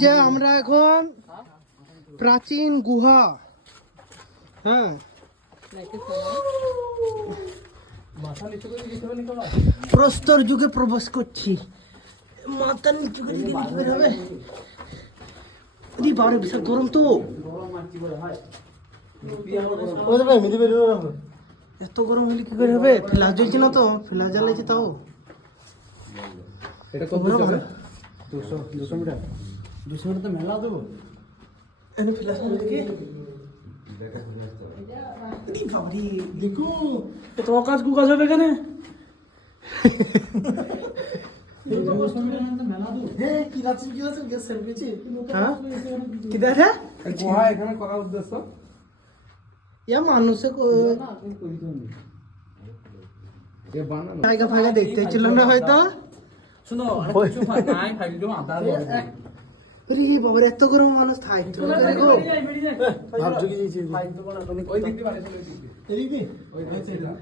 যে আমরা এখন প্রাচীন গুহা, হ্যাঁ, প্রস্তর যুগে প্রবেশ করছি। মাথা নিচু করে দিলে কি বের হবে? বারে বিশাল গরম তো, এত গরম হলে কি করে হবে? ফ্ল্যাশ জ্বলছে না তো, ফ্ল্যাশ জ্বালাইছে তাও। এটা কত যাবে? 200 মিটার। 200 মিটার তো মেলা দেবো। এনে ফ্ল্যাশ মারলে দেখি। দেখো এত আকাশ কুকাশ হবে এখানে। কি দেখা গুহা এখানে করার উদ্দেশ্য ইয়া মানুষে জায়গা ফায়গা দেখতে ছিল না হয়তো। শুনো কিছু নাই ফাইলটা আদা আরে বাবা এত গরম মানুষ থাকতো গো। ভাবছো কি দিয়েছি ওই দিক দিয়ে বাড়ি চলে এদিক দিয়ে ওই সাইডটা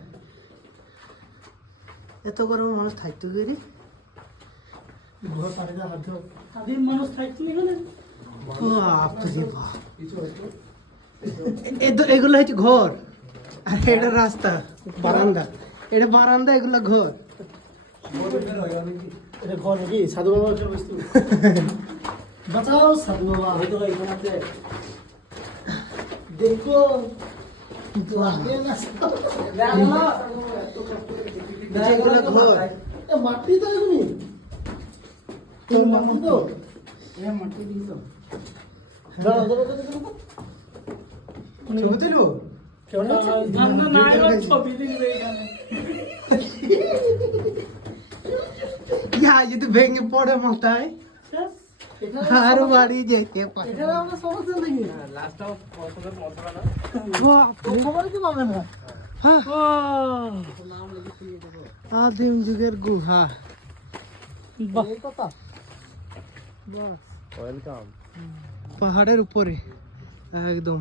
এত গরম মানুষ থাকতো কি রে? গুহা পাড়ে যা হাত দাও। স্বাধীন মানুষ থাকতো এখানে। বাপ রে বাপ, এগুলো হচ্ছে ঘর আর এটা রাস্তা, বারান্দা। এটা বারান্দা, এগুলো ঘর। এটা ঘর নাকি? সাধু বাবা একটা বস্তু। বাঁচাও সাধু বাবা, হয়তো এখানে আছে। দেখো এগুলো ঘর। মাটি তো এগুলি মাটি তো মাটি দিস। ছবি তুলবো? ইয়া যদি ভেঙে পড়ে মাথায় আর বাড়ি যেতে পারে। আদিম যুগের গুহা। পাহাড়ের উপরে একদম।